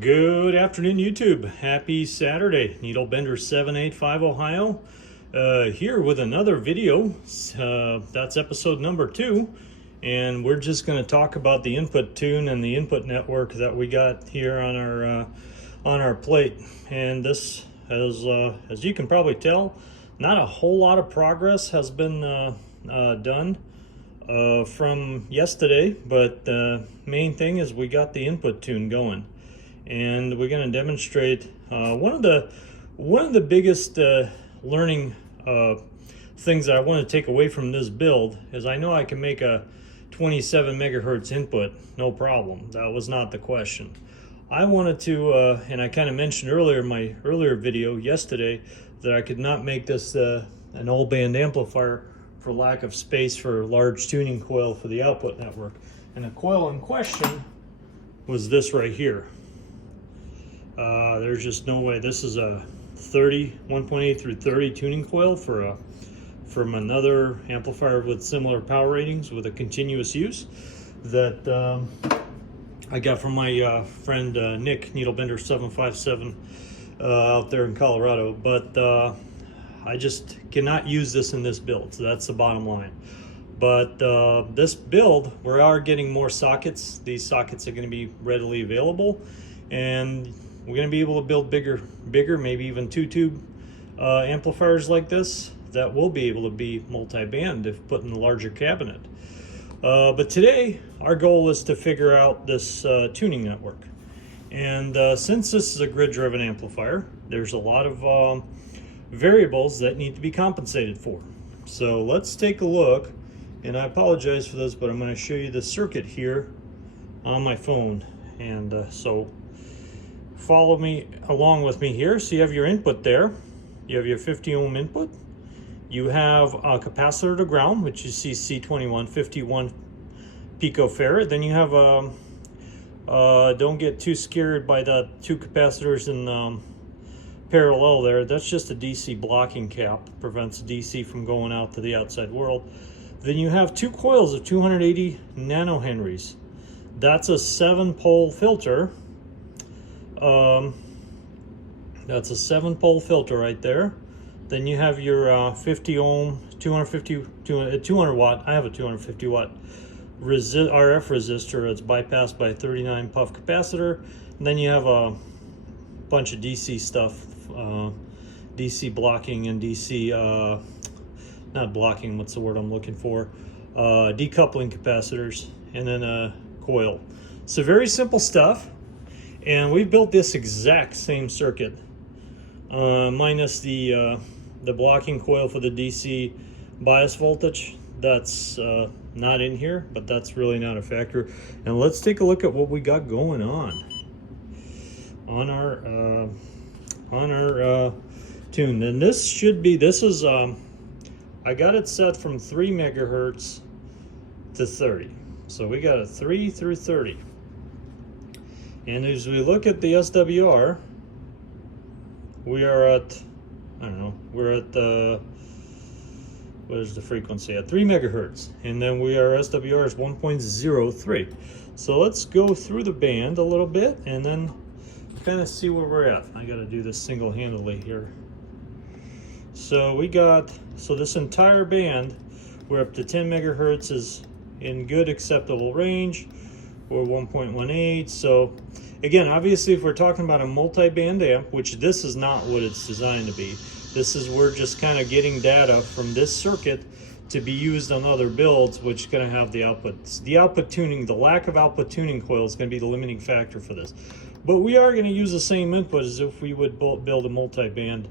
Good afternoon, YouTube. Happy Saturday. Needle Bender 785 Ohio. Here with another video. That's episode number 2. And we're just going to talk about the input tune and the input network that we got here on our plate. And this, as you can probably tell, not a whole lot of progress has been done from yesterday. But the main thing is we got the input tune going. And we're going to demonstrate one of the biggest learning things that I want to take away from this build is I know I can make a 27 megahertz input, no problem. That was not the question. I wanted to, and I kind of mentioned earlier in my earlier video yesterday that I could not make this an all band amplifier for lack of space for a large tuning coil for the output network. And the coil in question was this right here. There's just no way. This is a 1.8 through 30 tuning coil from another amplifier with similar power ratings with a continuous use that I got from my friend Nick, Needlebender 757 out there in Colorado. But I just cannot use this in this build, so that's the bottom line. But this build, we are getting more sockets. These sockets are going to be readily available, and we're going to be able to build bigger, maybe even 2-tube amplifiers like this that will be able to be multi-band if put in a larger cabinet. But today, our goal is to figure out this tuning network. And since this is a grid-driven amplifier, there's a lot of variables that need to be compensated for. So let's take a look, and I apologize for this, but I'm going to show you the circuit here on my phone. And so follow me along with me here. So you have your input there. You have your 50 ohm input. You have a capacitor to ground, which you see C21, 51 picofarad. Then you have don't get too scared by the two capacitors in parallel there. That's just a DC blocking cap. Prevents DC from going out to the outside world. Then you have two coils of 280 nanohenries. That's a 7-pole filter. That's a 7-pole filter right there. Then you have your 50 ohm, 200 watt. I have a 250 watt RF resistor. It's bypassed by a 39 puff capacitor. And then you have a bunch of DC stuff, DC blocking and DC, not blocking, what's the word I'm looking for? Decoupling capacitors, and then a coil. So very simple stuff. And we built this exact same circuit, minus the blocking coil for the DC bias voltage. That's not in here, but that's really not a factor. And let's take a look at what we got going on our tune. And this is I got it set from 3 megahertz to 30. So we got a 3 through 30. And as we look at the SWR, we are at, I don't know, we're at, what is the frequency? At 3 megahertz. And then our SWR is 1.03. So let's go through the band a little bit and then kind of see where we're at. I got to do this single-handedly here. So this entire band, we're up to 10 megahertz is in good acceptable range, or 1.18. So again, obviously if we're talking about a multi-band amp, which this is not what it's designed to be, we're just kind of getting data from this circuit to be used on other builds, which is going to have the output tuning. The lack of output tuning coil is going to be the limiting factor for this. But we are going to use the same input as if we would build a multi-band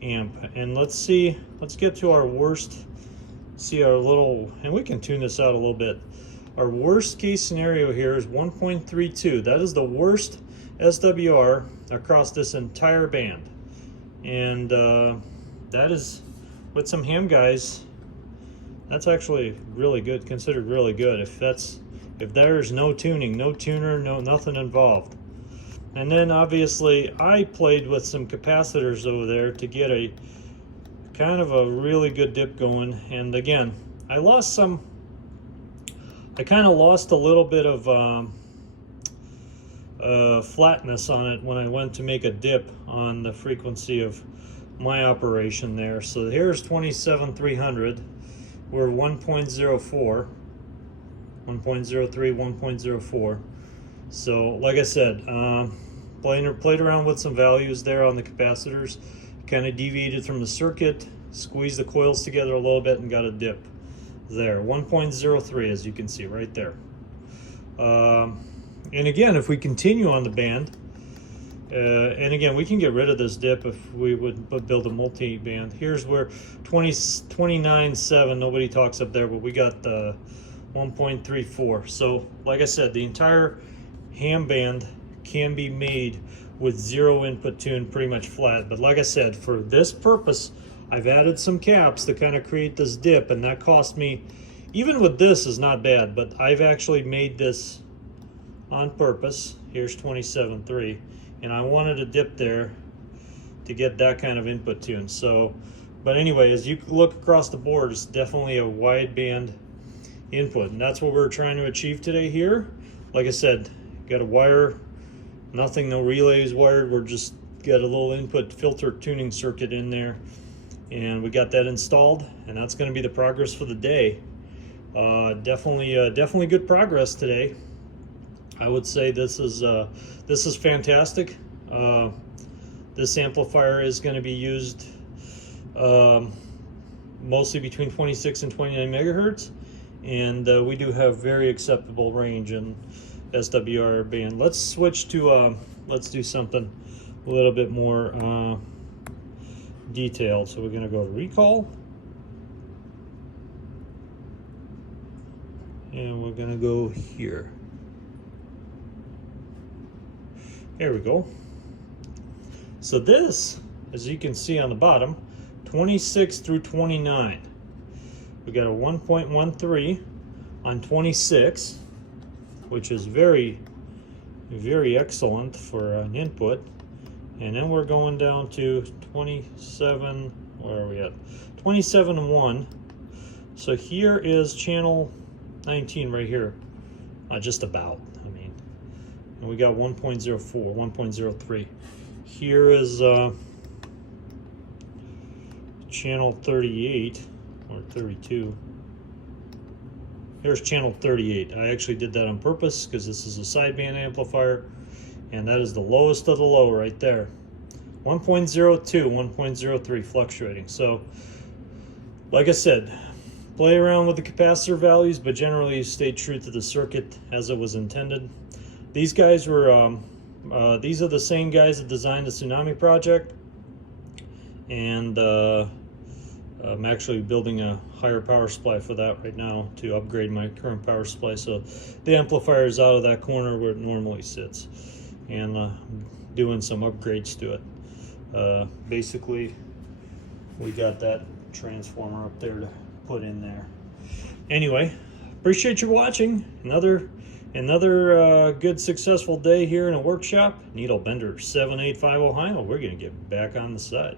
amp. And let's get to our worst, and we can tune this out a little bit. Our worst case scenario here is 1.32. That is the worst SWR across this entire band. And that is, with some ham guys, that's actually really good, considered really good. If there's no tuning, no tuner, nothing involved. And then obviously I played with some capacitors over there to get a kind of a really good dip going. And again, I kind of lost a little bit of flatness on it when I went to make a dip on the frequency of my operation there. So here's 27,300. We're 1.04, 1.03, 1.04. So like I said, played around with some values there on the capacitors, kind of deviated from the circuit, squeezed the coils together a little bit and got a dip there. 1.03, as you can see right there. And again, if we continue on the band, and again, we can get rid of this dip if we would build a multi-band. Here's where 29.7, nobody talks up there, but we got 1.34. So like I said, the entire ham band can be made with 0 input tune, pretty much flat. But like I said, for this purpose, I've added some caps to kind of create this dip, and that cost me, even with this is not bad, but I've actually made this on purpose. Here's 27.3, and I wanted a dip there to get that kind of input tune. So, but anyway, as you look across the board, it's definitely a wide band input, and that's what we're trying to achieve today here. Like I said, got a wire, nothing, no relays wired. We're just got a little input filter tuning circuit in there, and we got that installed, and that's going to be the progress for the day. Definitely good progress today. I would say this is fantastic. This amplifier is going to be used mostly between 26 and 29 megahertz, and we do have very acceptable range in SWR band. Let's switch to let's do something a little bit more detailed. So we're going to go to recall, and we're going to go here. There we go. So this, as you can see on the bottom, 26 through 29. We got a 1.13 on 26, which is very excellent for an input. And then we're going down to 27, where are we at? 27 and 1. So here is channel 19 right here. Just about, I mean. And we got 1.04, 1.03. Here is channel 38 or 32. Here's channel 38. I actually did that on purpose because this is a sideband amplifier, and that is the lowest of the low right there. 1.02, 1.03 fluctuating. So, like I said, play around with the capacitor values, but generally stay true to the circuit as it was intended. These guys were, these are the same guys that designed the Tsunami project, and I'm actually building a higher power supply for that right now to upgrade my current power supply. So the amplifier is out of that corner where it normally sits, and doing some upgrades to it. Basically, we got that transformer up there to put in there. Anyway, appreciate you watching. Another good successful day here in a workshop. Needle Bender 7850 Ohio. We're going to get back on the side.